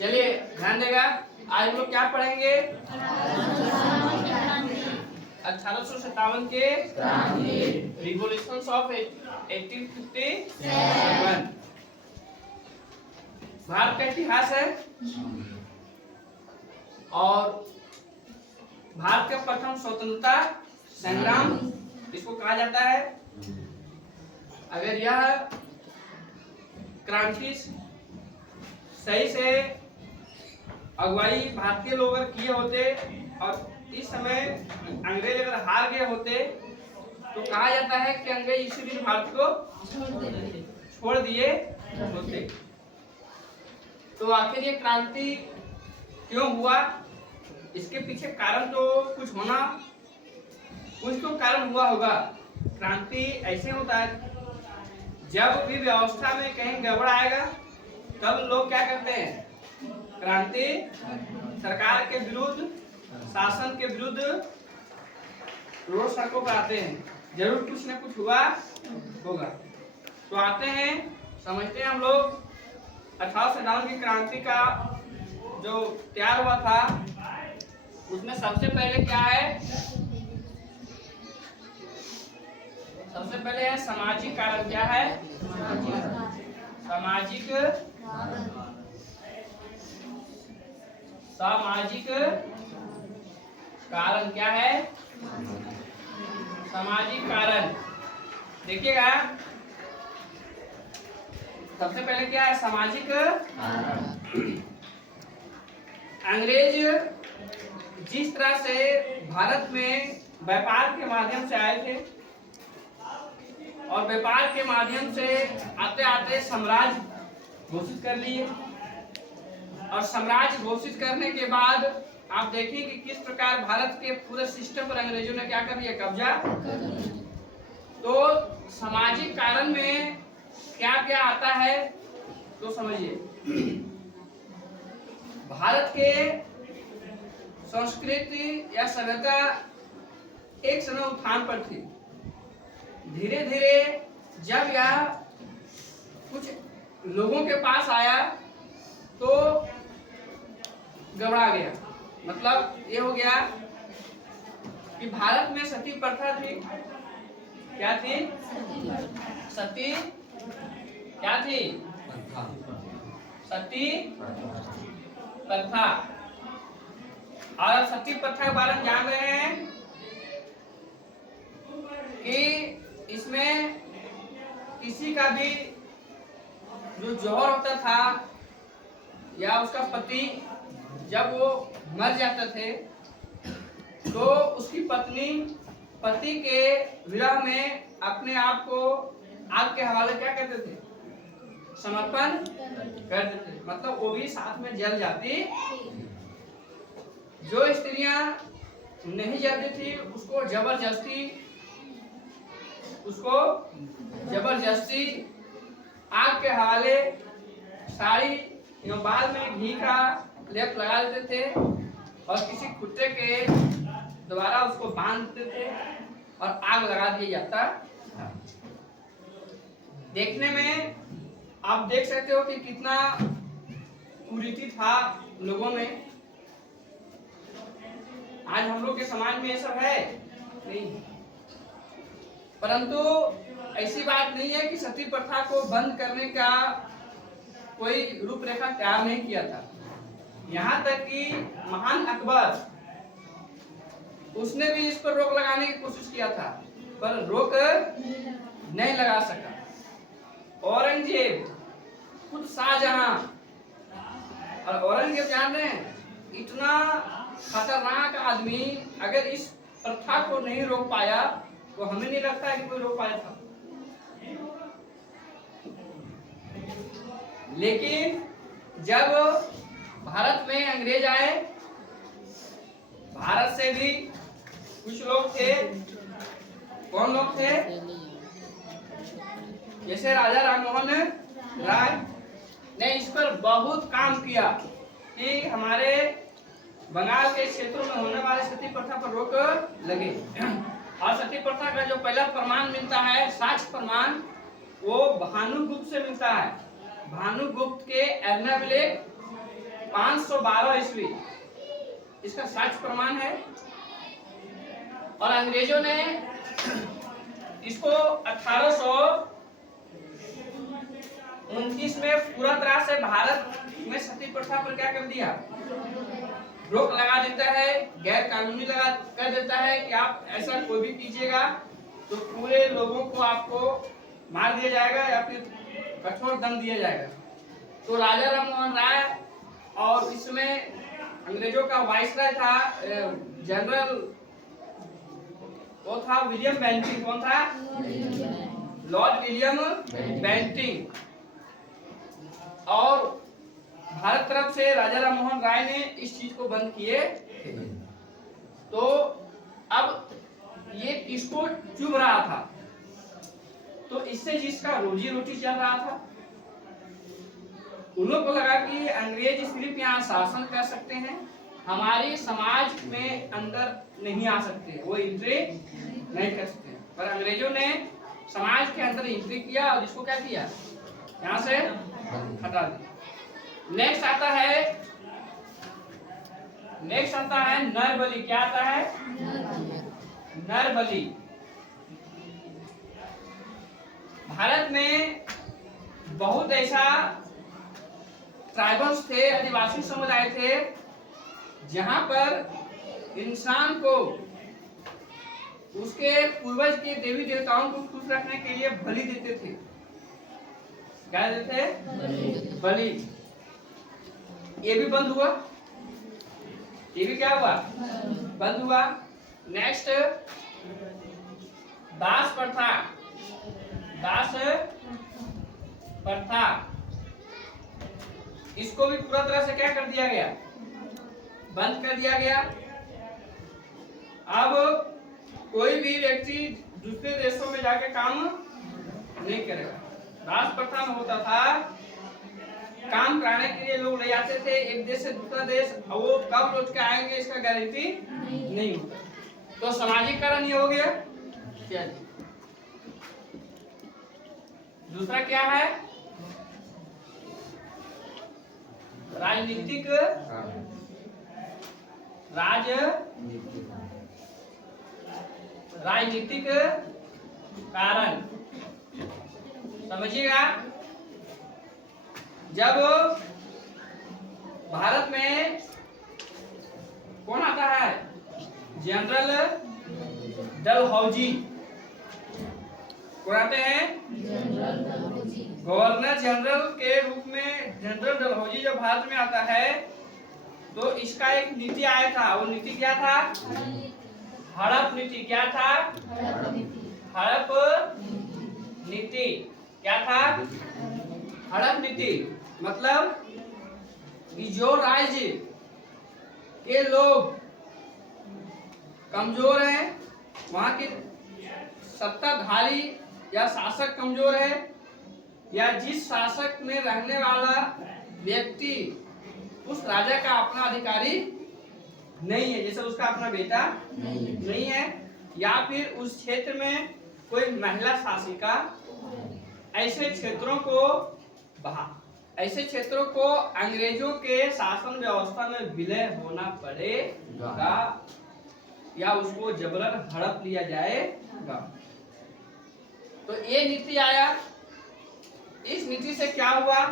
चलिए ध्यान देगा, आज हम लोग क्या पढ़ेंगे? 1857 के रिवॉल्यूशंस ऑफ 1857। भारत का इतिहास है और भारत का प्रथम स्वतंत्रता संग्राम इसको कहा जाता है। अगर यह क्रांति सही से अगुवाई भारतीय लोग अगर किए होते और इस समय अंग्रेज अगर हार गए होते तो कहा जाता है कि अंग्रेज इसी दिन भारत को छोड़ दिए होते। तो आखिर ये क्रांति क्यों हुआ, इसके पीछे कारण तो कुछ तो कारण हुआ होगा। क्रांति ऐसे होता है, जब भी व्यवस्था में कहीं गड़बड़ आएगा तब लोग क्या करते हैं? क्रांति सरकार के विरुद्ध, शासन के विरुद्ध रोड सड़कों पर आते हैं। जरूर कुछ न कुछ हुआ होगा। तो आते हैं, समझते हैं हम लोग 1857 की क्रांति का जो तैयार हुआ था उसमें सबसे पहले क्या है? सबसे पहले है सामाजिक कारण। क्या है? सामाजिक कारण। क्या है? सामाजिक कारण। देखिएगा, सबसे पहले क्या है? सामाजिक। अंग्रेज जिस तरह से भारत में व्यापार के माध्यम से आए थे और व्यापार के माध्यम से आते आते साम्राज्य घोषित कर लिए और साम्राज्य घोषित करने के बाद आप देखिए कि किस प्रकार भारत के पूरे सिस्टम पर अंग्रेजों ने क्या कर लिया? कब्जा। तो सामाजिक कारण में क्या क्या आता है तो समझिए। भारत के संस्कृति या सभ्यता एक समय उत्थान पर थी। धीरे धीरे जब यह कुछ लोगों के पास आया तो गड़बड़ा गया। मतलब ये हो गया कि भारत में सती प्रथा थी। क्या थी? सती क्या थी? सती प्रथा। और सती प्रथा के बारे में जान रहे हैं कि इसमें किसी का भी जो जौहर होता था या उसका पति जब वो मर जाते थे तो उसकी पत्नी पति के विरह में अपने आप को आग के हवाले क्या करते थे? समर्पण कर देते। मतलब वो भी साथ में जल जाती। जो स्त्रियां नहीं जलती थी उसको जबरदस्ती आग के हवाले साड़ी या बाल में घी का लेप लगा देते थे और किसी खुट्टे के द्वारा उसको बांध देते थे और आग लगा दिया जाता। देखने में आप देख सकते हो कि कितना कुरीति था लोगों में। आज हम लोग के समाज में ये सब है नहीं, परंतु ऐसी बात नहीं है कि सती प्रथा को बंद करने का कोई रूपरेखा तैयार नहीं किया था। यहाँ तक कि महान अकबर उसने भी इस पर रोक लगाने की कोशिश किया था पर रोक नहीं लगा सका। औरंगजेब, खुद शाहजहां, और औरंगजेब जान रहे हैं इतना खतरनाक आदमी अगर इस प्रथा को नहीं रोक पाया तो हमें नहीं लगता है कि कोई रोक पाया था। लेकिन जब भारत में अंग्रेज आए, भारत से भी कुछ लोग थे। कौन लोग थे? जैसे राजा राममोहन राय ने इस पर बहुत काम किया कि हमारे बंगाल के क्षेत्रों में होने वाले सती प्रथा पर रोक लगे। और सती प्रथा का जो पहला प्रमाण मिलता है, साक्ष्य प्रमाण, वो भानुगुप्त से मिलता है। भानुगुप्त के एर्नाबिलेक 512 ईस्वी इसका साक्ष्य प्रमाण है। और अंग्रेजों ने इसको 1829 में पूरा तरह से भारत में सती प्रथा पर क्या कर दिया, रोक लगा देता है, गैर कानूनी लगा कर देता है कि आप ऐसा कोई भी कीजिएगा तो पूरे लोगों को आपको मार दिया जाएगा या फिर कठोर दंड दिया जाएगा। तो राजा राममोहन राय और इसमें अंग्रेजों का वाइसराय था जनरल, वो था विलियम बेंटिंग। कौन था? Lord William Bentinck. और भारत तरफ से राजा राममोहन राय ने इस चीज को बंद किए। तो अब ये किसको चुभ रहा था? तो इससे जिसका रोजी रोटी चल रहा था, उन लोगों को लगा कि अंग्रेज सिर्फ यहाँ शासन कर सकते हैं, हमारे समाज में अंदर नहीं आ सकते, वो एंट्री नहीं कर सकते। पर अंग्रेजों ने समाज के अंदर एंट्री किया और इसको क्या किया, यहाँ से हटा दिया। नेक्स्ट आता है नर बलि। क्या आता है? नर बलि। भारत में बहुत ऐसा ट्राइबल्स थे, आदिवासी समुदाय थे, जहां पर इंसान को उसके पूर्वज के देवी देवताओं को खुश रखने के लिए बलि देते थे। क्या देते थे? बलि। ये भी बंद हुआ। ये भी क्या हुआ? बंद हुआ। नेक्स्ट दास प्रथा। दास प्रथा, इसको भी पूरा तरह से क्या कर दिया गया? बंद कर दिया गया। अब कोई भी व्यक्ति दूसरे देशों में जाके काम नहीं करेगा। दास प्रथा में होता था, काम कराने के लिए लोग ले जाते थे एक देश से दूसरा देश, और वो कब लौट के आएंगे इसका गारंटी नहीं होता। तो सामाजिकरण ये हो गया। क्या दूसरा क्या है? राजनीतिक कारण। समझिएगा, जब भारत में कौन आता है? जनरल डलहौजी। कौन आते हैं? गवर्नर जनरल के रूप में जनरल डलहौजी जब भारत में आता है तो इसका एक नीति आया था। वो नीति क्या था? हड़प नीति। क्या था? हड़प नीति। क्या था? हड़प नीति। मतलब कि जो राज्य के लोग कमजोर हैं, वहां के सत्ताधारी या शासक कमजोर है, या जिस शासक में रहने वाला व्यक्ति उस राजा का अपना अधिकारी नहीं है, जैसे उसका अपना बेटा नहीं है, या फिर उस क्षेत्र में कोई महिला शासिका, ऐसे क्षेत्रों को अंग्रेजों के शासन व्यवस्था में विलय होना पड़ेगा या उसको जबरन हड़प लिया जाएगा। तो ये नीति आया। इस नीति से क्या हुआ?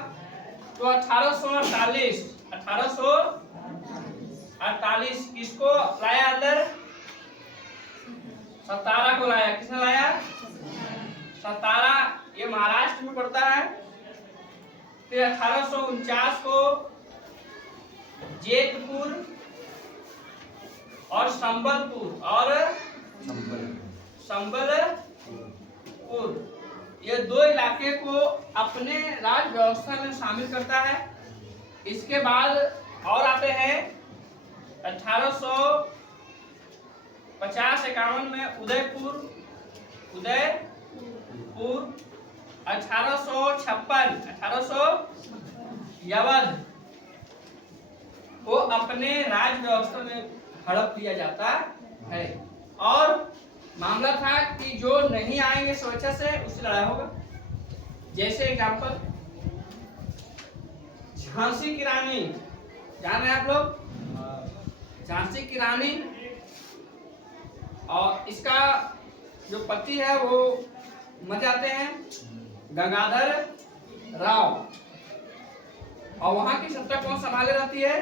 तो 1848 किसको लाया अंदर? सतारा को लाया। किसने लाया? सतारा। ये महाराष्ट्र में पड़ता है। फिर 1849 को जेतपुर और संबलपुर ये दो इलाके को अपने राज्य व्यवस्था में शामिल करता है। इसके बाद और आते हैं 1850-51 में उदयपुर 1856 यवध को अपने राज्य व्यवस्था में हड़प लिया जाता है। और मामला था कि जो नहीं आएंगे स्वेच्छा से उससे लड़ाई होगा। जैसे एग्जांपल, झांसी की रानी जान रहे हैं आप लोग? झांसी की रानी। और इसका जो पति है वो मर जाते हैं, गंगाधर राव। और वहां की सत्ता कौन संभाले रहती है?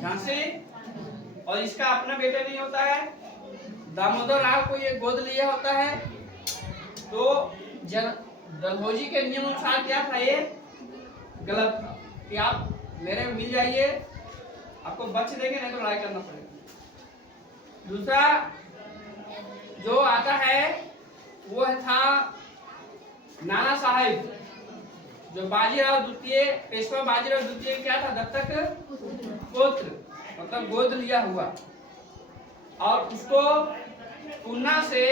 झांसी। और इसका अपना बेटा नहीं होता है, दामोदर राव को ये गोद लिया होता है। तो डलहौजी के नियम अनुसार क्या था, ये गलत था कि आप मेरे मिल जाइए, आपको बच देंगे, नहीं तो लड़ाई करना पड़ेगा। दूसरा जो आता है वो था नाना साहेब, जो बाजीराव द्वितीय, पेशवा बाजीराव द्वितीय क्या था? दत्तक पुत्र, मतलब गोद लिया हुआ। और उसको पूना से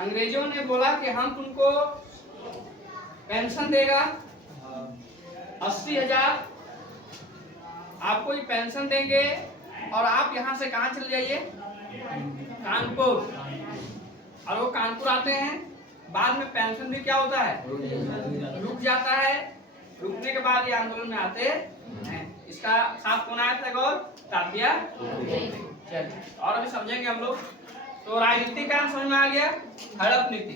अंग्रेजों ने बोला कि हम तुमको पेंशन देगा 80,000, आपको ये पेंशन देंगे और आप यहाँ से कहाँ चले जाइए? कानपुर। और वो कानपुर आते हैं, बाद में पेंशन भी क्या होता है? रुक जाता है। रुकने के बाद ये आंदोलन में आते हैं। इसका साथ कौन आया था? गौर तात्या। चलिए और अभी समझेंगे हम लोग। तो राजनीतिक कारण समझ में आ गया, हड़प नीति।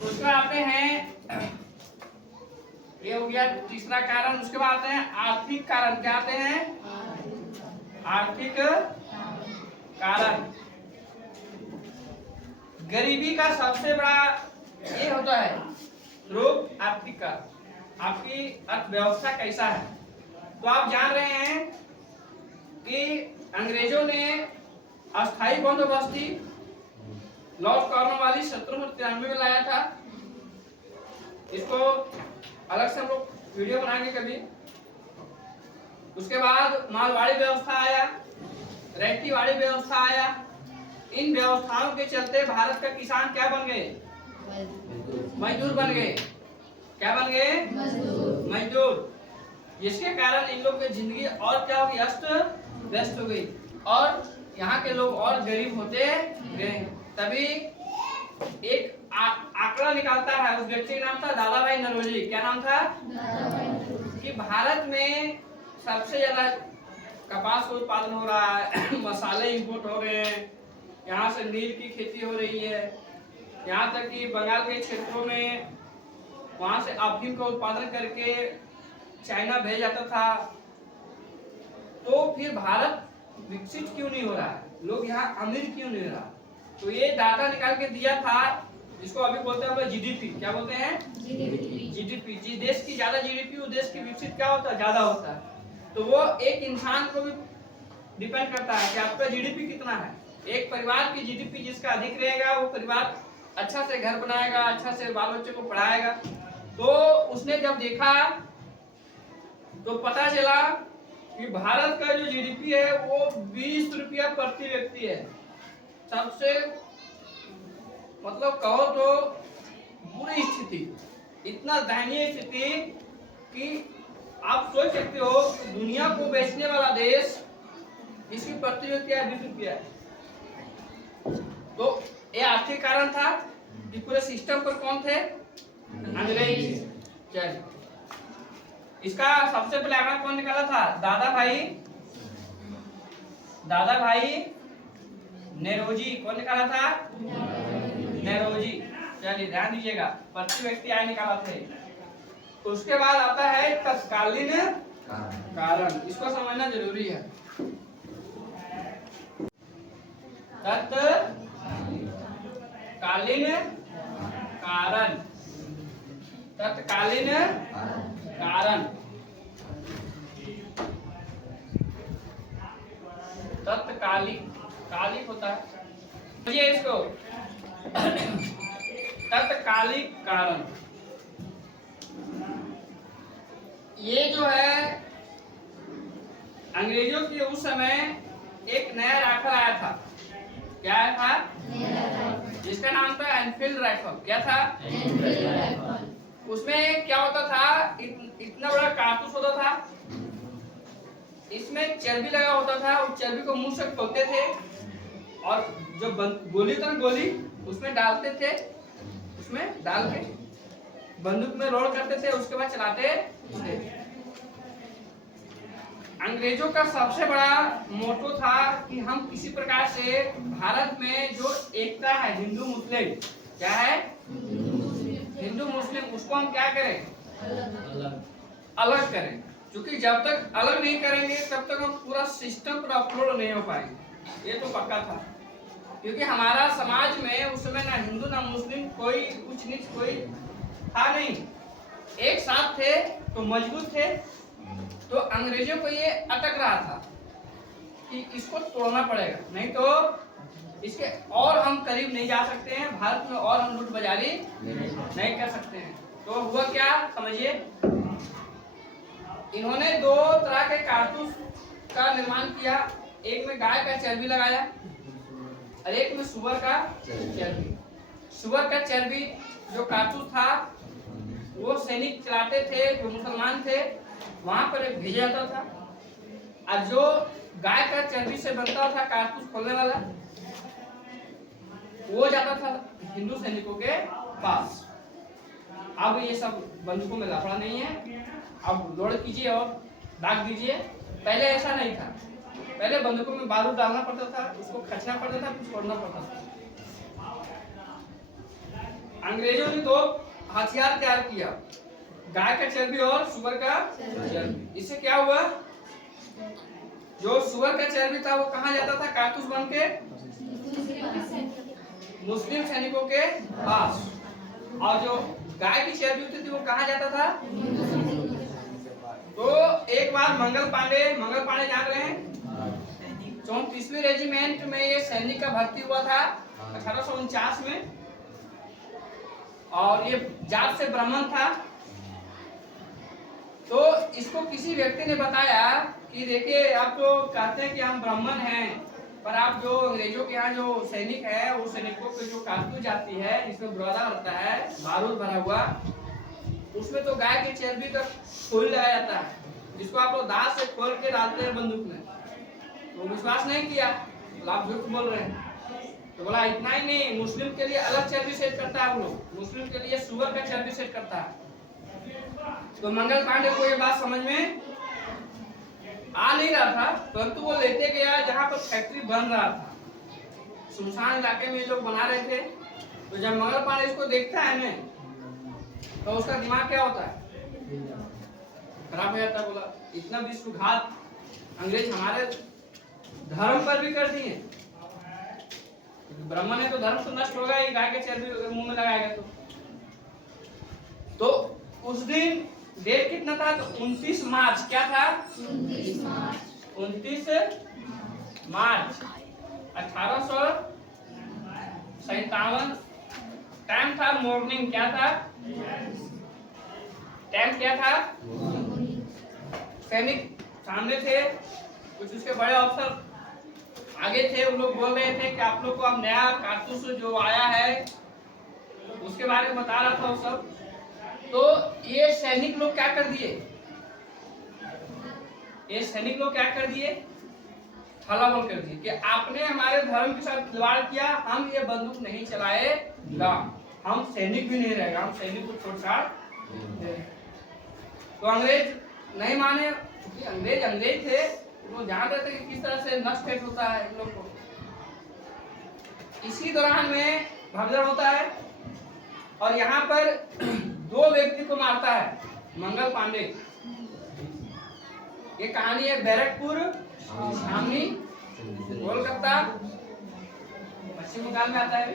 तो उसमें आते हैं, ये हो गया तीसरा कारण। उसके बाद आते हैं आर्थिक कारण। क्या आते हैं? आर्थिक कारण। गरीबी का सबसे बड़ा ये होता है स्रोत आर्थिक का। आपकी अर्थव्यवस्था कैसा है? तो आप जान रहे हैं कि अंग्रेजों ने अस्थायी बंदोबस्ती लॉर्ड कॉर्नवालिस 1793 में लाया था। इसको अलग से हम लोग वीडियो बनाएंगे कभी। उसके बाद मालवाड़ी व्यवस्था आया, रैयतीवाड़ी व्यवस्था आया। इन व्यवस्थाओं के चलते भारत का किसान क्या बन गए? मजदूर बन गए। क्या बन गए? मजदूर। जिसके कारण इन लोग की जिंदगी और क्या होगी? अस्त व्यस्त हो गई और यहाँ के लोग और गरीब होते गए। तभी एक आंकड़ा निकालता है, उस व्यक्ति का नाम था दादा भाई नौरोजी। क्या नाम था? कि भारत में सबसे ज्यादा कपास का उत्पादन हो रहा है, मसाले इंपोर्ट हो रहे हैं, यहाँ से नील की खेती हो रही है, यहाँ तक कि बंगाल के क्षेत्रों में वहां से अफीम का उत्पादन करके चाइना भेज जाता था। तो फिर भारत विकसित क्यों नहीं हो रहा है? लोग यहाँ अमीर क्यों नहीं हो रहा? तो ये डाटा निकाल के दिया था, जिसको अभी बोलते हैं जीडीपी। क्या बोलते हैं? जीडीपी। जिस देश की ज्यादा जीडीपी उस देश की विकसित क्या होता है? ज्यादा होता है। तो वो एक इंसान को भी डिपेंड करता है कि आपका जीडीपी कितना है। एक परिवार की जीडीपी जिसका अधिक रहेगा वो परिवार अच्छा से घर बनाएगा, अच्छा से बाल बच्चों को पढ़ाएगा। तो उसने जब देखा तो पता चला कि भारत का जो जीडीपी है वो 20 रुपया प्रति व्यक्ति है। सबसे मतलब कहो तो बुरी स्थिति, इतना दयनीय स्थिति कि आप सोच सकते हो दुनिया को बेचने वाला देश, इसकी प्रति व्यक्ति 20 रुपया है। तो ये आर्थिक कारण था कि पूरे सिस्टम पर कौन थे? अंग्रेज। चलिए इसका सबसे पहले आंकड़ा कौन निकाला था? दादा भाई नेरोजी। कौन निकाला था? नेरोजी। चलिए ध्यान दीजिएगा, प्रति व्यक्ति आय निकाला थे। उसके बाद आता है तत्कालीन कारण। इसको समझना जरूरी है। तत्कालीन कारण। तत्कालीन कारण। तत्कालिक होता है, समझिए इसको। तत्कालिक कारण ये जो है अंग्रेजों के उस समय एक नया राइफल आया था। क्या आया था? जिसका नाम था एनफील्ड राइफल। क्या था? Enfield rifle. उसमें क्या होता था? इतना बड़ा कारतूस होता था, इसमें चर्बी लगा होता था। उस चर्बी को मुंह से खोलते थे और जो गोली था गोली उसमें डालते थे, उसमें डाल के बंदूक में रोल करते थे, उसके बाद चलाते थे। अंग्रेजों का सबसे बड़ा मोटो था कि हम किसी प्रकार से भारत में जो एकता है हिंदू मुस्लिम, क्या है हिंदू मुस्लिम, उसको हम क्या करें, अलग करें। क्योंकि जब तक अलग नहीं करेंगे तब तक हम पूरा सिस्टम पर अपलोड नहीं हो पाएंगे, ये तो पक्का था। क्योंकि हमारा समाज में उस समय ना हिंदू ना मुस्लिम, कोई कुछ नीच कोई था नहीं, एक साथ थे तो मजबूत थे। तो अंग्रेजों को ये अटक रहा था कि इसको तोड़ना पड़ेगा, नहीं तो इसके और हम करीब नहीं जा सकते हैं, भारत में और हम लूट बाजारी नहीं कर सकते हैं। तो हुआ क्या समझिए, इन्होंने दो तरह के कारतूस का निर्माण किया, एक में गाय का चर्बी लगाया और एक में सुअर का चर्बी। सुअर का चर्बी जो कारतूस था वो सैनिक चलाते थे, जो मुसलमान थे वहां पर भेजा जाता था, और जो गाय का चर्बी से बनता था कारतूस खोलने वाला वो जाता था हिंदू सैनिकों के पास। अब ये सब बंदूकों में लफड़ा नहीं है, अब लोड कीजिए और दाग दीजिए। पहले ऐसा नहीं था, पहले बंदूकों में बारूद डालना पड़ता था, उसको खींचना पड़ता था, फिर छोड़ना पड़ता था। अंग्रेजों ने दो हथियार तैयार किया, गाय का चर्बी और सुअर का चर्बी। इससे क्या हुआ, जो सुअर का चर्बी था वो कहाँ जाता था कारतूस बन के, मुस्लिम सैनिकों के पास, और जो गाय की चर्बी होती थी वो कहाँ जाता था। तो एक बार मंगल पांडे जान रहे हैं, 34वीं रेजिमेंट में ये सैनिक का भर्ती हुआ था 1849 में, और ये जात से ब्राह्मण था। तो इसको किसी व्यक्ति ने बताया कि देखिए आप तो कहते हैं कि हम ब्राह्मण हैं, पर आप जो अंग्रेजों के यहाँ जो सैनिक है वो सैनिकों की जो कारतूस जाती है जिसमें बुरादा होता है बारूद भरा हुआ, उसमें तो गाय के चर्बी का खोल लगाया जाता है, जिसको आप लोग दांत से खोल के डालते हैं बंदूक में। तो विश्वास नहीं किया, तो आप झूठ बोल रहे हैं। तो बोला इतना ही नहीं, मुस्लिम के लिए अलग चर्बी सेट करता है, वो लोग मुस्लिम के लिए सुअर का चर्बी सेट करता है। तो मंगल पांडे को ये बात समझ में आ नहीं रहा था, परंतु वो लेते गया जहाँ पर फैक्ट्री बन रहा था, सुनसान इलाके में लोग बना रहे थे। तो जब मंगल पांडे इसको देखता है ना, तो उसका दिमाग क्या होता है, खराब हो जाता है। बोला इतना विश्वघात अंग्रेज हमारे धर्म पर भी कर दिए, ब्राह्मण है तो धर्म तो नष्ट होगा ही, गाय के चर्बी मुंह में लगाएगा तो उस दिन डेट कितना था, तो 29 मार्च, क्या था 29 मार्च 1857। टाइम था मॉर्निंग, क्या था टाइम, क्या था, सैनिक सामने थे, कुछ उसके बड़े अफसर आगे थे, वो लोग बोल रहे थे कि आप लोग को अब नया कारतूस जो आया है उसके बारे में बता रहा था वो सब। तो ये सैनिक लोग क्या कर दिए, हलाबल कर दिए कि आपने हमारे धर्म के साथ खिलवाड़ किया, हम ये बंदूक नहीं चलाएगा, हम सैनिक भी नहीं रहेगा, हम सैनिक को छोड़-छाड़। तो अंग्रेज नहीं माने, क्योंकि अंग्रेज थे, वो जान रहे थे कि किस तरह से नष्ट होता है इन लोग को। इसी दौरान में भगदड़ होता है और यहाँ पर दो व्यक्ति को मारता है मंगल पांडे। ये कहानी है बैरकपुर छावनी, कोलकाता, पश्चिम बंगाल में आता है।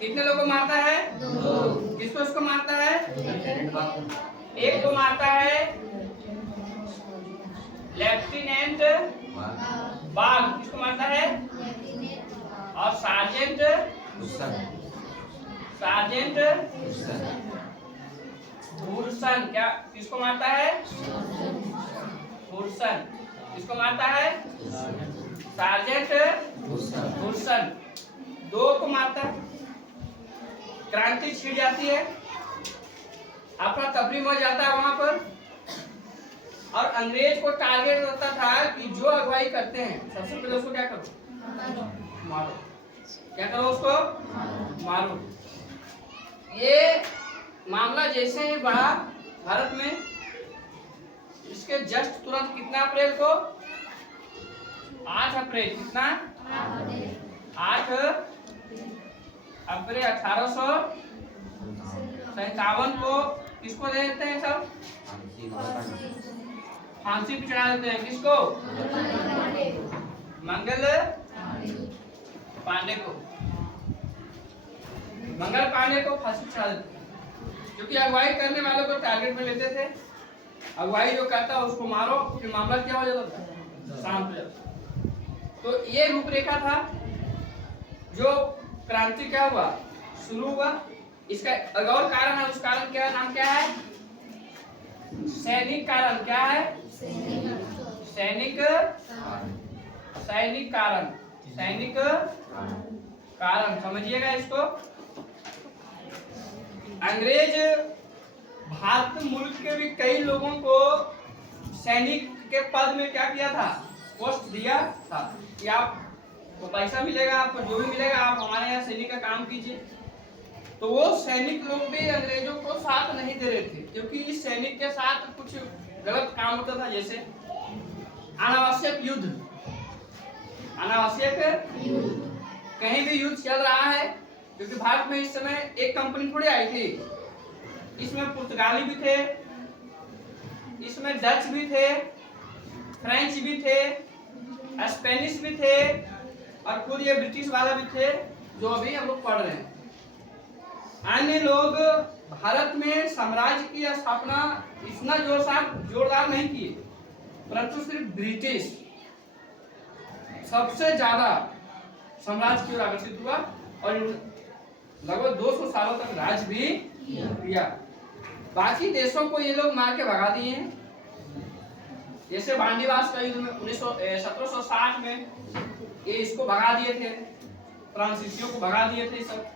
कितने लोगों को मारता है, किसको उसको मारता है, एक को मारता है लेफ्टिनेंट बाग, किसको मारता है, और सार्जेंट हुरसन, क्या किसको मारता है, हुरसन, किसको मारता है, सार्जेंट हुरसन, दो को मारता है। क्रांति छिड़ जाती है, अपना तफरी मच जाता है वहां पर, और अंग्रेज को टारगेट होता था कि जो अगुवाई करते हैं सबसे पहले उसको क्या करो, मारो। क्या करो, उसको मारो। ये मामला जैसे ही बढ़ा भारत में, इस इसके जस्ट तुरंत कितना अप्रैल को 8 अप्रैल कितना 8 अप्रैल 1857 को किसको दे देते हैं सब फांसी पे चढ़ा देते हैं किसको मंगल पांडे को फांसी चढ़ा देते हैं क्योंकि अगुवाई करने वालों को टारगेट में लेते थे अगुवाई जो करता उसको मारो फिर मामला क्या हो जाता था शांत हो जाता तो ये रूपरेखा था जो क्रांति क्या हुआ शुरू हुआ इसका एक और कारण है उस कारण क्या नाम क्या है सैनिक कारण क्या है सैनिक कारण समझिएगा इसको अंग्रेज भारत मुल्क के भी कई लोगों को सैनिक के पद में क्या किया था पोस्ट दिया था कि आपको पैसा मिलेगा आपको जो भी मिलेगा आप हमारे यहाँ सैनिक का काम कीजिए तो वो सैनिक लोग भी अंग्रेजों को साथ नहीं दे रहे थे क्योंकि इस सैनिक के साथ कुछ गलत काम होता था जैसे अनावश्यक युद्ध कहीं भी युद्ध चल रहा है क्योंकि भारत में इस समय एक कंपनी थोड़ी आई थी इसमें पुर्तगाली भी थे इसमें डच भी थे फ्रेंच भी थे स्पेनिश भी थे और खुद ये ब्रिटिश वाला भी थे जो अभी हम लोग पढ़ रहे हैं अन्य लोग भारत में साम्राज्य की स्थापना इतना जोरदार नहीं किए परंतु सिर्फ ब्रिटिश सबसे ज्यादा साम्राज्य की ओर आकर्षित हुआ और लगभग 200 सालों तक राज भी किया बाकी देशों को ये लोग मार के भगा दिए हैं जैसे बांडीवास का युद्ध में 1760 में ये इसको भगा दिए थे फ्रांसीसियों को भगा दिए थे सब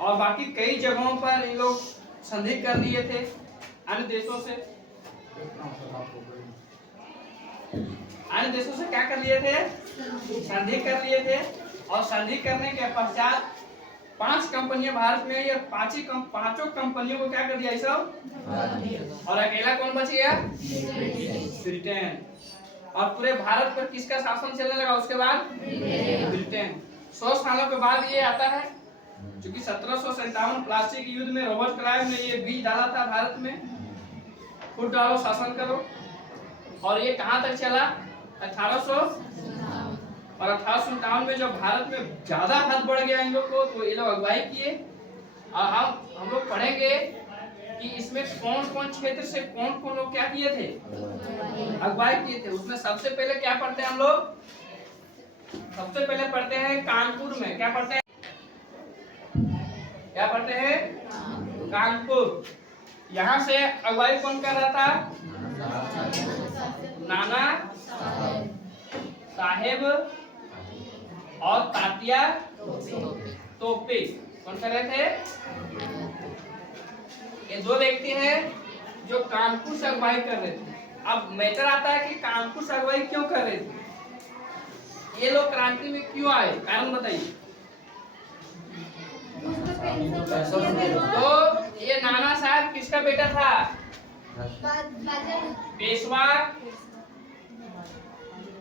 और बाकी कई जगहों पर ये लोग संधि कर लिए थे अन्य देशों से क्या कर लिए थे संधि कर लिए थे और संधि करने के पश्चात 5 कंपनियां भारत में ये पांचों कंपनियों को क्या कर दिया सब और अकेला कौन बच गया ब्रिटेन और पूरे भारत पर किसका शासन चलने लगा उसके बाद ब्रिटेन 100 सालों के बाद ये आता है क्योंकि 1757 प्लास्टिक युद्ध में रॉबर्ट क्लाइव ने ये बीज डाला था भारत में खुद डालो शासन करो और ये कहां तक चला 1800 और 1857 में जब भारत में ज्यादा हद बढ़ गया इन लोग को तो ये लोग अगुवाई किए और हम लोग पढ़ेंगे कि इसमें कौन कौन क्षेत्र से कौन कौन लोग क्या किए थे अगुवाई किए थे उसमें सबसे पहले क्या पढ़ते हैं हम लोग सबसे पहले पढ़ते हैं कानपुर में क्या पढ़ते हैं कानपुर यहाँ से अगुवाई कौन कर रहा था नाना साहेब और तात्या तोपे कौन कर रहे थे ये 2 व्यक्ति हैं जो कानपुर से अगुवाई कर रहे थे अब मैटर आता है कि कानपुर से अगुवाई क्यों कर रहे थे ये लोग क्रांति में क्यों आए कारण बताइए तो ये नाना साहब किसका बेटा था पेशवा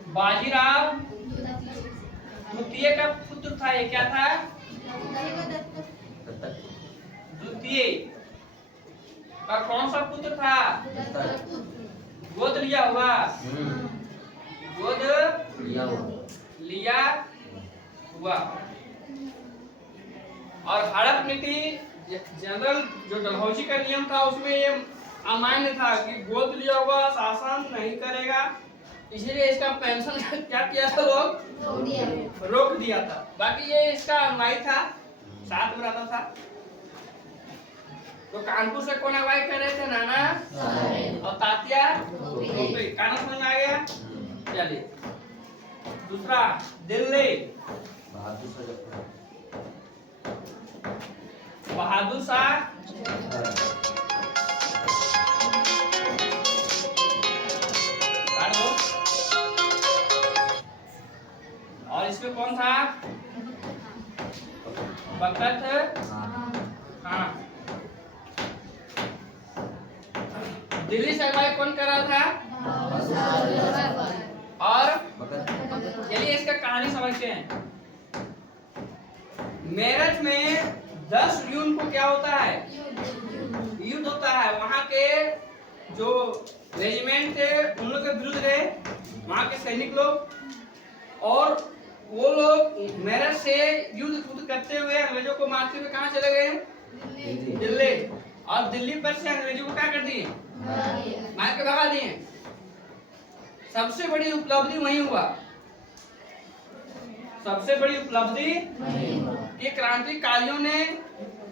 बाजीराव द्वितीय का पुत्र था ये क्या था द्वितीय का कौन सा पुत्र था गोद लिया हुआ और हड़प नीति जनरल जो डलहौजी का नियम था उसमें ये अमान्य था कि गोद लिया हुआ शासन नहीं करेगा इसलिए इसका पेंशन क्या किया था लोग रोक दिया था बाकी ये इसका अनुयायी था साथ में रहता था तो कानपुर से कौन अगुवाई कर रहे थे नाना और तात्या कानून समझ में आ गया चलिए दूसरा दिल्ली बहादुर शाह और इसमें कौन था बखत खान दिल्ली से अगुवाई कौन कर रहा था? और चलिए इसका कहानी समझते हैं। मेरठ में 10 जून को क्या होता है? युद्ध होता है। वहां के जो रेजिमेंट थे उन लोग के विरुद्ध गए वहां के सैनिक लोग, और वो लोग मेरठ से युद्ध करते हुए अंग्रेजों को मारते हुए कहां चले गए? दिल्ली। और दिल्ली पर से अंग्रेजों को क्या कर दिए? मार के भगा दिए। सबसे बड़ी उपलब्धि वही हुआ। सबसे बड़ी उपलब्धि कि क्रांतिकारियों ने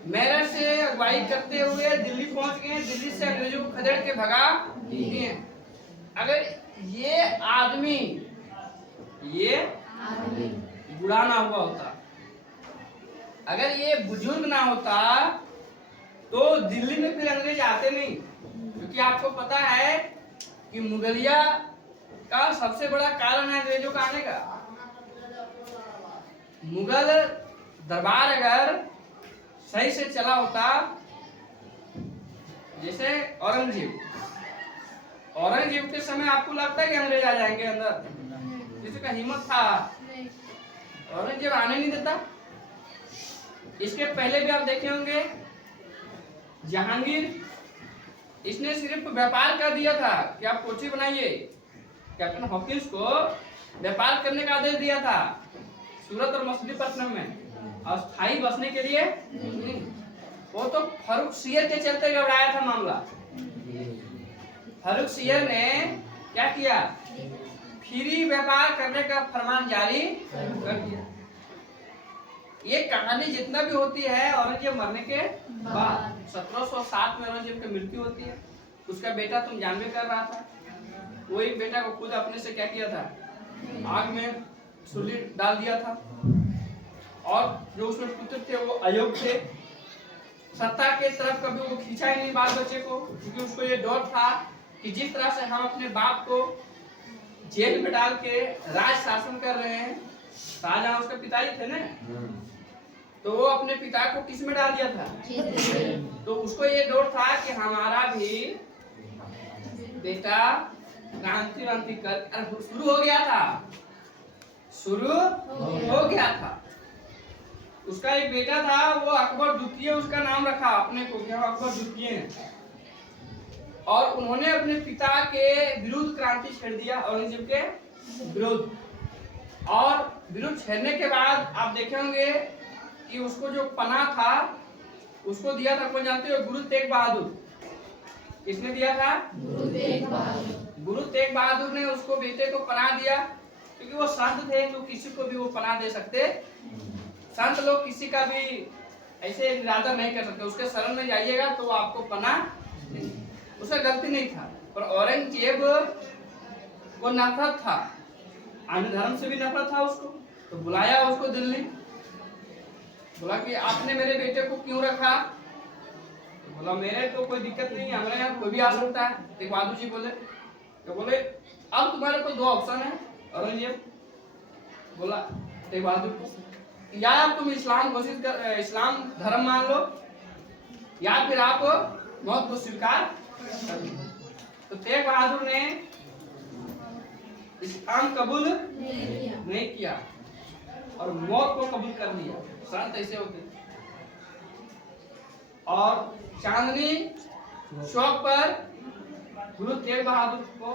मेरठ से अगुवाई करते हुए दिल्ली पहुंच गए। दिल्ली से अंग्रेजों को खदेड़ के भगा दिए। अगर ये आदमी बुरा ना हुआ होता, अगर ये बुजुर्ग ना होता तो दिल्ली में फिर अंग्रेज आते नहीं। क्योंकि आपको पता है कि मुगलिया का सबसे बड़ा कारण है अंग्रेजों का आने का। मुगल दरबार अगर सही से चला होता, जैसे औरंगजेब के समय आपको लगता है कि अंग्रेज आ जाएंगे अंदर? किसी का हिम्मत था? औरंगजेब आने नहीं देता। इसके पहले भी आप देखे होंगे जहांगीर, इसने सिर्फ व्यापार कर दिया था कि आप कोठी बनाइए। कैप्टन हॉकिंस को व्यापार करने का आदेश दिया था सूरत और मछलीपट्टनम में, और स्थायी बसने के लिए नहीं। वो तो फारुखसियर के चलते घबराया था मामला। फारुखसियर ने क्या किया? फ्री व्यापार करने का फरमान जारी कर दिया। ये कहानी जितना भी होती है औरंगजेब मरने के बाद 1707 में औरंगजेब की मृत्यु होती है। उसका बेटा तुम जानबे कर रहा था, वही बेटा को खुद अपने से क्या किया था? आग में सूली डाल दिया था। और जो उसमें पुत्र थे वो अयोग्य थे, सत्ता के तरफ कभी वो खींचा ही नहीं बाल बच्चे को, क्योंकि उसको ये डर था कि जिस तरह से हम अपने बाप को जेल में डाल के राज शासन कर रहे हैं, शाहजहां उसके पिताजी थे ना, तो वो अपने पिता को किस में डाल दिया था? तो उसको ये डर था कि हमारा भी बेटा क्रांति कर शुरू हो गया था। उसका एक बेटा था, वो अकबर द्वितीय उसका नाम रखा अपने को, क्या अकबर द्वितीय है। और उन्होंने अपने पिता के विरुद्ध क्रांति छेड़ दिया, औरंगजेब के विरुद्ध। और विरुद्ध छेड़ने के बाद आप देखे होंगे कि उसको जो पनाह था उसको दिया था, कौन जानते हो? गुरु तेग बहादुर। किसने दिया था? गुरु तेग बहादुर ने उसको बेटे को पनाह दिया, क्योंकि वो संत थे तो किसी को भी वो पनाह दे सकते। संत लोग किसी का भी ऐसे निरादर नहीं कर सकते। उसके शरण में जाइएगा तो वो आपको पनाह देंगे। उसका गलती नहीं था। पर औरंगजेब को नफरत था, अन्य धर्म से भी नफरत था उसको, तो बुलाया उसको दिल्ली। बोला कि आपने मेरे बेटे को क्यों रखा? तो बोला मेरे तो कोई दिक्कत नहीं है, हमारे यहाँ कोई भी आ सकता है। तेग बहादुर जी बोले अब तुम्हारे को 2 ऑप्शन है। औरंगजेब बोला तेग बहादुर को, या तुम इस्लाम धर्म मान लो, या फिर आप मौत को स्वीकार कर लो। तो तेग बहादुर ने इस्लाम कबूल नहीं किया और मौत को कबूल कर लिया। संत ऐसे होते। और चांदनी चौक पर गुरु तेग बहादुर को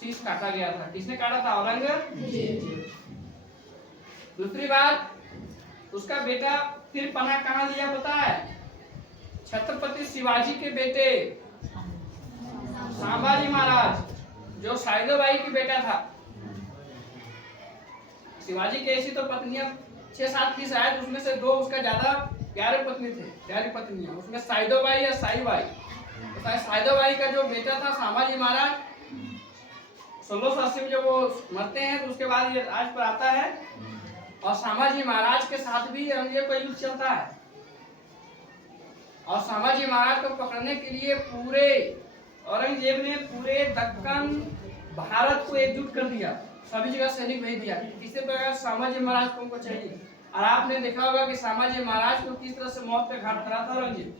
शीश काटा गया था। किसने काटा था? औरंगजेब। दूसरी बात, उसका बेटा फिर पनाह कहां लिया पता है? छत्रपति शिवाजी के बेटे संभाजी महाराज, जो साइदोबाई की बेटा था। शिवाजी की ऐसी तो पत्नियां 6-7 थी शायद, उसमें से 2 उसका ज्यादा प्यारी पत्नियां, उसमें साइदोबाई या साईबाई। तो साइदोबाई का जो बेटा था संभाजी महाराज, 1680 में जब वो मरते हैं तो उसके बाद ये राज पर आता है। और संभाजी महाराज के साथ भी औरंगजेब का युद्ध चलता है। और संभाजी महाराज को पकड़ने के लिए औरंगजेब ने पूरे दक्कन भारत को एकजुट कर दिया, सभी जगह सैनिक भेज दिया। किसी प्रकार संभाजी महाराज को उनको चाहिए। और आपने देखा होगा कि संभाजी महाराज को किस तरह से मौत पे घाट करा था औरंगजेब।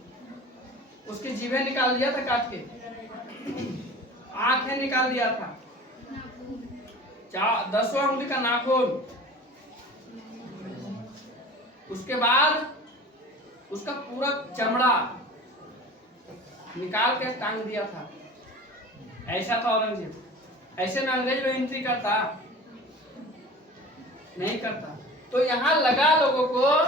उसकी जीभें निकाल दिया था काट के। आंखें निकाल दिया था, 10वां उंगली का नाखून, उसके बाद उसका पूरा चमड़ा निकाल के टांग दिया था। ऐसा था औरंगजेब। ऐसे में अंग्रेज में एंट्री करता नहीं करता। तो यहाँ लगा लोगों को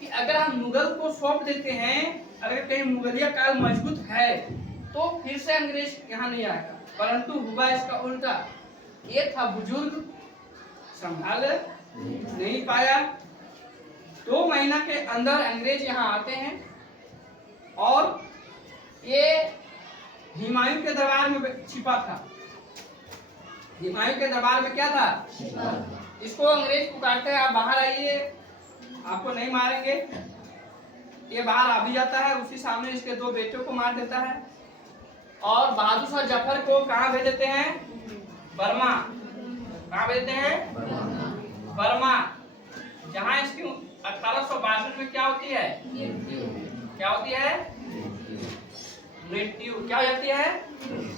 कि अगर हम मुगल को सौंप देते हैं, अगर कहीं मुगलिया काल मजबूत है तो फिर से अंग्रेज यहाँ नहीं आएगा। परंतु हुआ इसका उल्टा। ये था बुजुर्ग, संभाल नहीं पाया। 2 महीना के अंदर अंग्रेज यहाँ आते हैं और ये हुमायूं के दरबार में छिपा था। हुमायूं के दरबार में क्या था? इसको अंग्रेज पुकारते हैं, आप बाहर आइए, आपको नहीं मारेंगे। ये बाहर आ भी जाता है, उसी सामने इसके 2 बेटों को मार देता है। और बहादुर शाह जफर को कहाँ भेज देते हैं? बर्मा। कहाँ भेजते हैं? बर्मा, जहाँ इसकी 1862 में क्या होती है? क्या होती है? मृत्यु। क्या हो जाती है?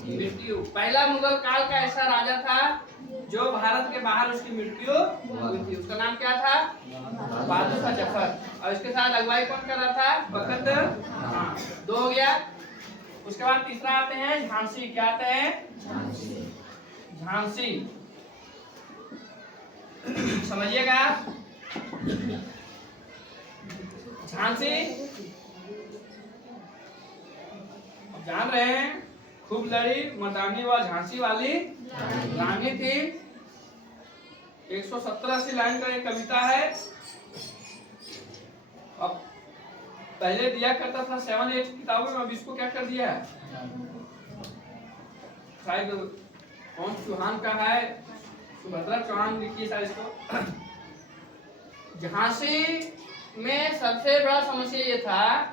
मृत्यु। पहला मुगल काल का ऐसा राजा था जो भारत के बाहर उसकी मृत्यु हुई थी। उसका नाम क्या था? बहादुर शाह जफर। और इसके साथ अगुवाई कौन कर रहा था? बखत खान। 2 हो गया। उसके बाद तीसरा आते हैं झांसी। क्या आते हैं? झांसी। समझिएगा, झांसी जान रहे हैं, खूब लड़ी मर्दानी व झांसी वाली रानी थी। 117 लाइन का एक कविता है। अब पहले दिया करता था 7-8 किताबों में, अब इसको क्या कर दिया है? शायद कौन चौहान का है, सुभद्रा चौहान लिखी शायद इसको। झांसी में सबसे बड़ा समस्या ये था,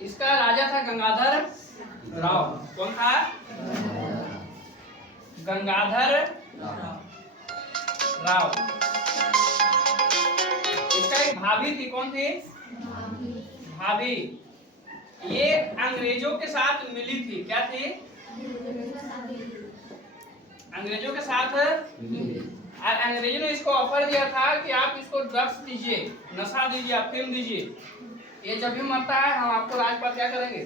इसका राजा था गंगाधर राव। कौन था? गंगाधर राव। इसका एक भाभी थी। कौन थी? भाभी। ये अंग्रेजों के साथ मिली थी। क्या थी? अंग्रेजों के साथ। और अंग्रेजों ने इसको ऑफर दिया था कि आप इसको ड्रग्स दीजिए, नशा दीजिए, अफीम दीजिए, ये जब भी मरता है हम आपको राजपाट क्या करेंगे?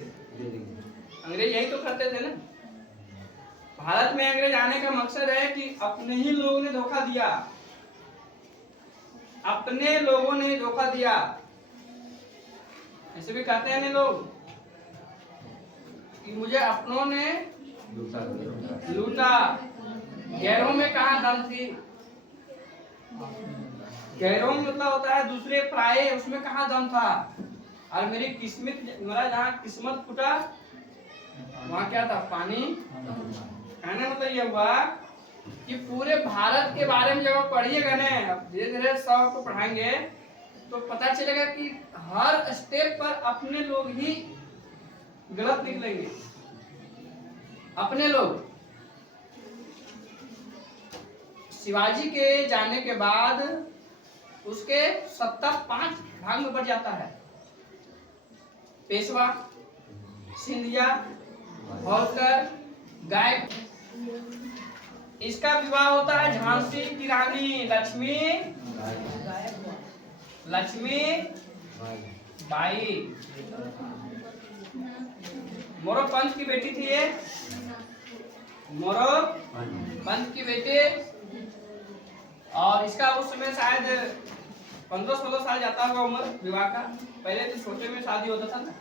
अंग्रेज यही तो करते थे ना। भारत में अंग्रेज आने का मकसद है कि अपने ही लोगों ने धोखा दिया, अपने लोगों ने धोखा दिया। ऐसे भी कहते हैं लोग कि मुझे अपनों ने लूटा, गैरों में कहाँ दम थी। गैरों में मतलब होता है दूसरे पराये, उसमें कहाँ दम था। और मेरी किस्मत, मेरा जहाँ किस्मत फूटा वहाँ क्या था? पानी। कहने मतलब ये हुआ कि पूरे भारत के बारे में जब आप पढ़िएगा ना, अब धीरे धीरे सब आपको पढ़ाएंगे तो पता चलेगा कि हर स्टेप पर अपने लोग ही गलत निकलेंगे। अपने लोग। शिवाजी के जाने के बाद उसके सत्ता 5 भाग में बढ़ जाता है। पेशवा, सिंधिया, होलकर, गायक। इसका विवाह होता है झांसी की रानी लक्ष्मी बाई। मोरोपंत की बेटी थी ये, मोरोपंत की बेटी। और इसका उस समय शायद 15-16 साल जाता होगा उम्र विवाह का। पहले तो छोटे में शादी होता था ना।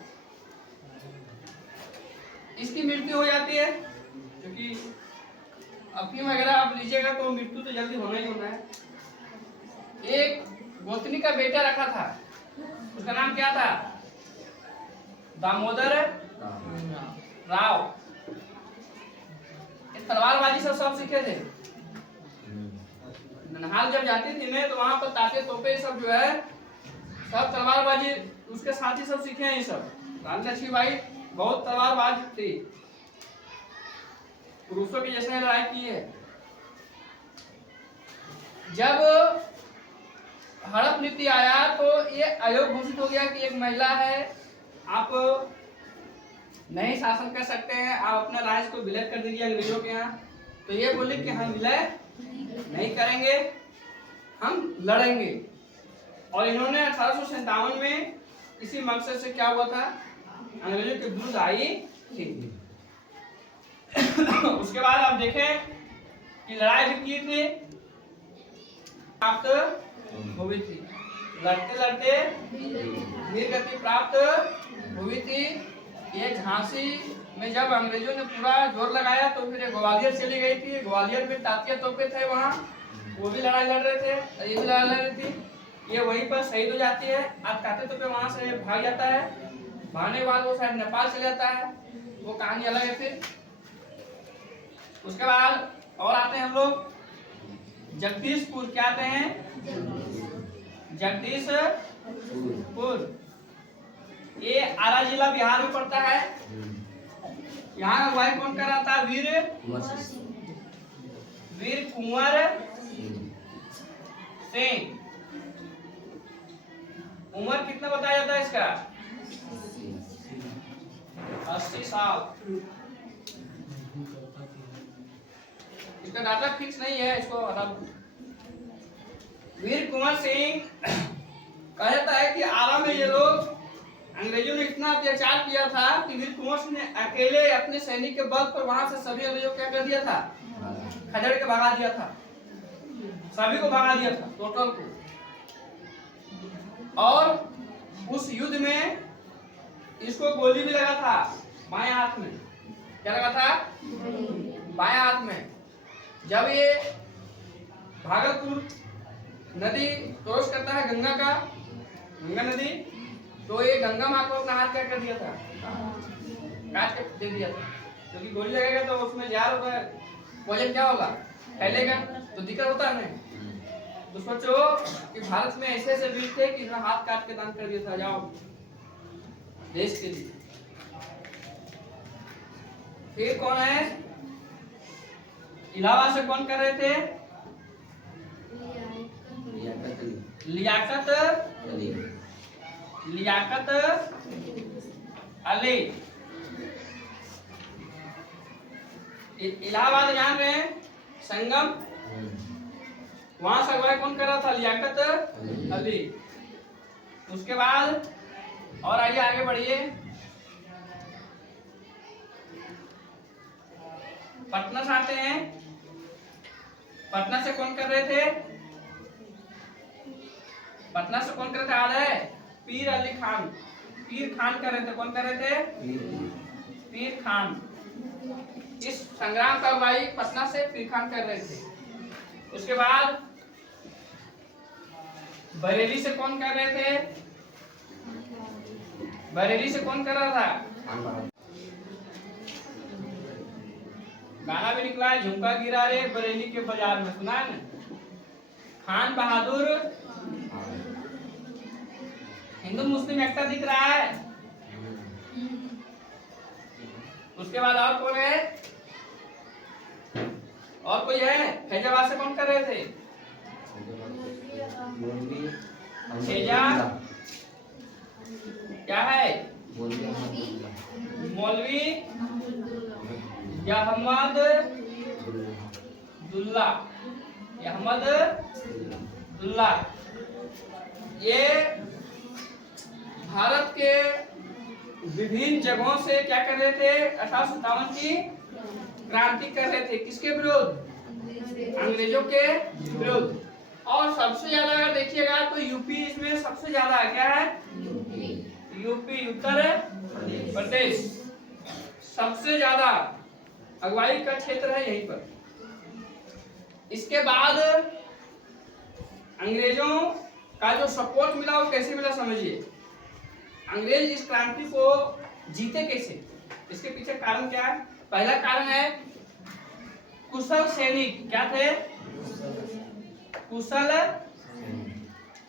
इसकी मृत्यु हो जाती है क्योंकि अफीम वगैरह आप लीजिएगा तो मृत्यु तो जल्दी होना ही होना है। एक गोतनी का बेटा रखा था, उसका नाम क्या था? दामोदर राव। तलवारबाजी सब सीखे थे। ननिहाल जब जाती थी मैं तो वहां पर ताके तोपे सब जो है सब तलवारबाजी उसके साथ ही सब सीखे हैं। ये सब रानी लक्ष्मीबाई बहुत तलवारबाज थी, पुरुषों की जैसे लड़ाई की है। जब हड़प नीति आया तो ये अयोग घोषित हो गया कि एक महिला है, आप नहीं शासन कर सकते हैं, आप अपना राज्य को विलय कर दीजिए अंग्रेजों के यहाँ। तो ये बोले कि हम विलय नहीं करेंगे, हम लड़ेंगे। और इन्होंने 1857 में इसी मकसद से क्या हुआ था, अंग्रेजों के विरुद्ध आई थी। उसके बाद आप देखें कि लड़ाई भी की थी, प्राप्त हुई थी, लड़ते लड़ते वीर गति प्राप्त हुई थी। ये झांसी में जब अंग्रेजों ने पूरा जोर लगाया तो फिर ग्वालियर चली गई थी। ग्वालियर में तात्या तोपे थे, वहाँ वो भी लड़ाई लड़ रहे थे, ये भी लड़ाई लड़ रही थी। ये वहीं पर शहीद हो जाती है। आज तात्या तोपे वहाँ से भाग जाता है, भागने के बाद वो शायद नेपाल चले जाता है, वो कहानी अलग है। फिर उसके बाद और आते हैं हम लोग जगदीशपुर। क्या आते हैं? जगदीशपुर। ये आरा जिला बिहार में पड़ता है। यहाँ अगुवाई कौन कर रहा था? वीर कुंवर सिंह। उम्र कितना बताया जाता है इसका? 80 साल। इसका डाटा फिक्स नहीं है, इसको हटा दो। वीर कुंवर सिंह कहा जाता है कि आरा में ये लोग अंग्रेजों ने इतना अत्याचार किया था कि वीर कुंवर सिंह ने अकेले अपने सैनिक के बल पर वहां से सभी अंग्रेजों को क्या कर दिया था? खदेड़ के भगा दिया था, सभी को भगा दिया था, टोटल को। और उस युद्ध में इसको गोली भी लगा था बाएं हाथ में। क्या लगा था? बाएं हाथ में। जब ये भागलपुर नदी क्रॉस करता है गंगा नदी, तो ये गंगा माँ को अपना हाथ क्या कर दिया था? काट के दे दिया था, क्योंकि गोली लगेगा तो उसमें जहर होगा, वजन क्या होगा? फैलेगा, तो दिक्कत होता है नहीं। तो सोचो कि भारत में ऐसे ऐसे वीर थे कि हाथ काट के दान कर दिया था, जाओ देश के लिए। फिर कौन है? इलाहाबाद से कौन कर रहे थे? लियाकत अली। इलाहाबाद जान रहे हैं, संगम, वहां से अगुवाई कौन कर रहा था? लियाकत अली। उसके बाद और आइए आगे बढ़िए। पटना से आते हैं। पटना से कौन कर रहे थे? पटना से कौन कर रहे थे? याद है? पीर अली खान। पीर खान कर रहे थे। कौन कर रहे थे? पीर खान। इस संग्राम का अगुवाई पटना से पीर खान कर रहे थे। उसके बाद बरेली से कौन कर रहे थे? बरेली से कौन कर रहा था? गाना भी निकला है, झुमका गिरा रे बरेली के बाजार में, सुना है ना? खान बहादुर हिंदू मुस्लिम एकता दिख रहा है। उसके बाद और कौन है? और कोई है? फैजाबाद से कौन कर रहे थे? फैजा क्या है? मौलवी अहमद दुल्ला। ये भारत के विभिन्न जगहों से क्या कर रहे थे? 1857 की क्रांति कर रहे थे। किसके विरुद्ध? अंग्रेजों के विरुद्ध। और सबसे ज्यादा अगर देखिएगा तो यूपी इसमें सबसे ज्यादा है। क्या है? यूपी, उत्तर प्रदेश सबसे ज्यादा अगुवाई का क्षेत्र है यहीं पर। इसके बाद अंग्रेजों का जो सपोर्ट मिला वो कैसे मिला समझिए। अंग्रेज इस क्रांति को जीते कैसे, इसके पीछे कारण क्या है? पहला कारण है कुशल सैनिक। क्या थे? कुशल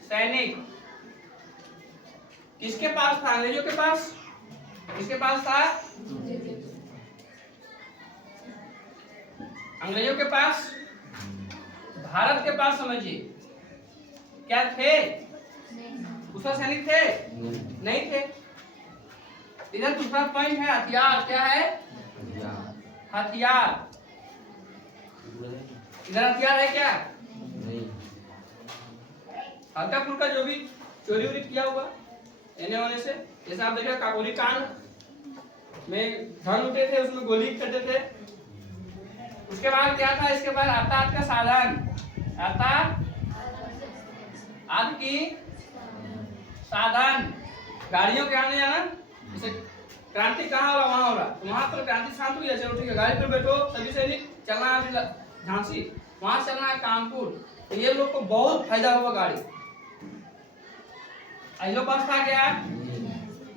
सैनिक। किसके पास था? अंग्रेजों के पास। किसके पास था? अंग्रेजों के पास, भारत के पास। समझिए क्या थे? कुशल सैनिक थे? नहीं थे। इधर दूसरा पॉइंट है हथियार। क्या है? हथियार। इधर हथियार है क्या? हल्का फुल्का जो भी चोरी वोरी किया हुआ एने होने से, जैसे आप देखिए काकोरी कांड में धन उठे थे, उसमें गोली करते थे। उसके बाद क्या था? इसके बाद यातायात का साधन, यातायात की साधन, गाड़ियों के आने जाना। जैसे क्रांति कहाँ हो रहा वहां हो रहा, तो वहां पर क्रांति शांत हुई है, चलो ठीक है गाड़ी पर बैठो सभी सैनिक, चलना है झांसी, वहां चलना है कानपुर, तो ये लोग को बहुत फायदा हुआ गाड़ी। इन लोग पास था क्या?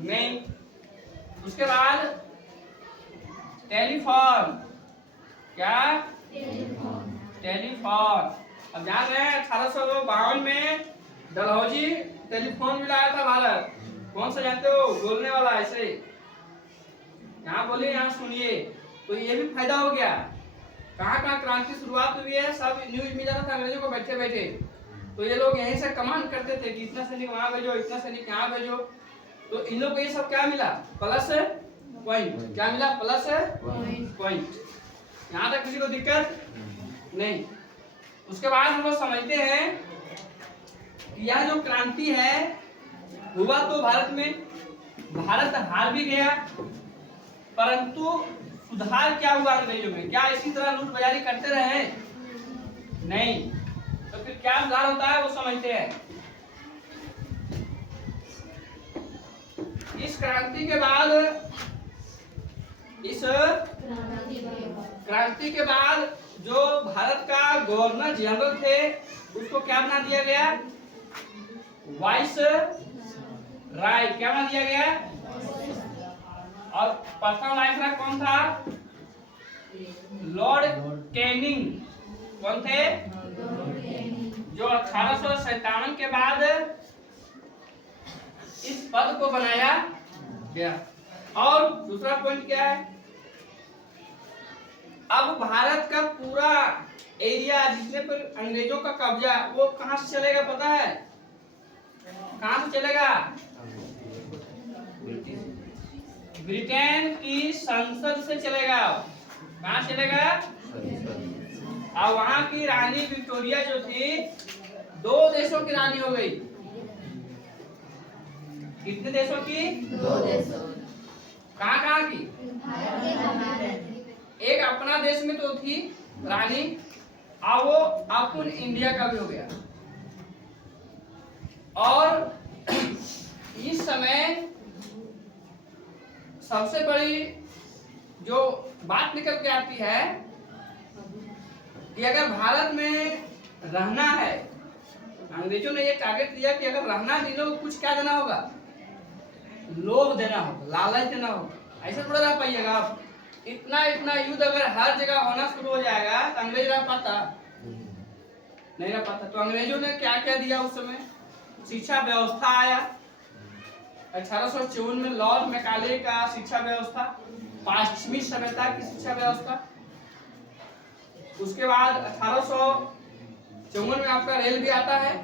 नहीं। उसके बाद टेलीफोन। क्या? टेलीफोन। अब जान रहे हैं 1852 में डलहौजी टेलीफोन भी लाया था भारत। कौन सा जानते हो? बोलने वाला, ऐसे यहाँ बोलिए यहाँ सुनिए, तो ये भी फायदा हो गया। कहाँ कहाँ क्रांति शुरुआत हुई है सब न्यूज मिल जाता था अंग्रेजों को बैठे बैठे, तो ये लोग यहीं से कमांड करते थे कि इतना सैनिक वहां भेजो, इतना सैनिक यहाँ भेजो। तो इन लोग को ये सब क्या मिला? Plus point. क्या मिला? Plus point. यहाँ तक किसी को दिक्कत नहीं। उसके बाद हम लोग समझते हैं कि यह जो क्रांति है हुआ तो भारत में, भारत हार भी गया, परंतु सुधार क्या हुआ अंग्रेजों में? क्या इसी तरह लूट बाजारी करते रहे? नहीं। तो फिर क्या सुधार होता है वो समझते हैं। इस क्रांति के बाद, इस क्रांति के बाद जो भारत का गवर्नर जनरल थे उसको क्या बना दिया गया? वाइस राय। क्या बना दिया गया? और पर्सनल वाइस राय कौन था? Lord Canning. कौन थे? जो 1857 के बाद इस पद को बनाया गया। और दूसरा पॉइंट क्या है? अब भारत का पूरा एरिया जिसने पर अंग्रेजों का कब्जा, वो कहां से चलेगा पता है? कहां से चलेगा? ब्रिटेन की संसद से चलेगा। कहां चलेगा? और वहां की रानी विक्टोरिया जो थी, 2 देशों की रानी हो गई। कितने देशों की? 2 देशों। कहां की? एक अपना देश में तो थी रानी, और वो अपन इंडिया का भी हो गया। और इस समय सबसे बड़ी जो बात निकल के आती है कि अगर भारत में रहना है, अंग्रेजों ने ये टारगेट दिया कि अगर रहना दिनों को कुछ क्या देना होगा? लोभ देना होगा, लालच देना होगा। ऐसे थोड़ा रह पाइएगा आप। इतना इतना युद्ध अगर हर जगह होना शुरू हो जाएगा तो अंग्रेज रह पाता? नहीं रह पाता। तो अंग्रेजों ने क्या क्या दिया उस समय? शिक्षा व्यवस्था आया 1854 में, लॉर्ड मैकाले का शिक्षा व्यवस्था, पश्चिमी सभ्यता की शिक्षा व्यवस्था। उसके बाद 1854 में आपका रेल भी आता है,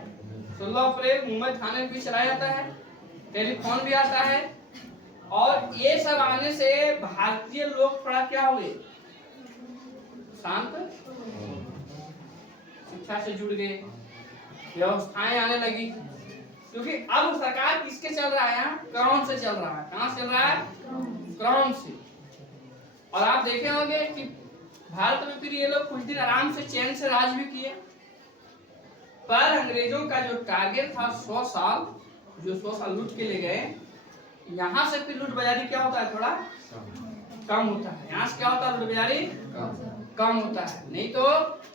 16 अप्रैल मुंबई थाने में भी चलाया जाता है, टेलीफोन भी आता है। और ये सब आने से भारतीय लोग थोड़ा क्या हुए? शांत, शिक्षा से जुड़ गए, व्यवस्थाएं आने लगी। क्योंकि अब सरकार किसके चल रहा है? क्राउन से चल रहा है। कहां से चल रहा है? क्राउन से। और आप देखे होंगे कि भारत में फिर ये लोग कुछ दिन आराम से चैन से राज भी किए, पर अंग्रेजों का जो टारगेट था 100 साल, जो 100 साल लूट के ले गए, यहाँ से फिर लूट बाजारी क्या होता है? थोड़ा कम होता है। यहाँ से क्या होता है? लूट बाजारी कम होता है। नहीं तो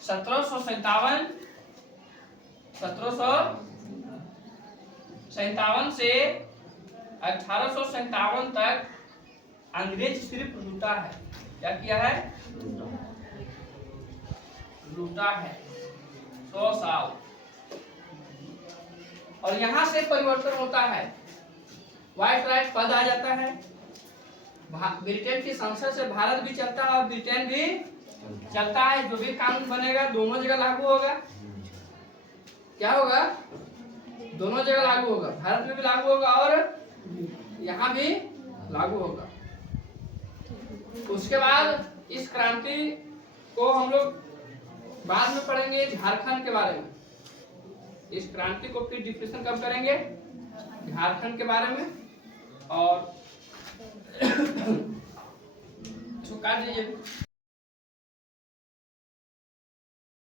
1757 से 1857 तक अंग्रेज सिर्फ लूटा है। क्या किया है? लूटा है 100 साल। और यहां से परिवर्तन होता है, व्हाइट राइट पद आ जाता है, ब्रिटेन की संसद से भारत भी चलता है और ब्रिटेन भी चलता है। जो भी कानून बनेगा दोनों जगह लागू होगा। क्या होगा? दोनों जगह लागू होगा, भारत में भी लागू होगा और यहाँ भी लागू होगा। उसके बाद इस क्रांति को हम लोग बाद में पढ़ेंगे झारखंड के बारे में। इस क्रांति को फिर डिस्कशन कब करेंगे? झारखंड के बारे में। और काट दीजिए।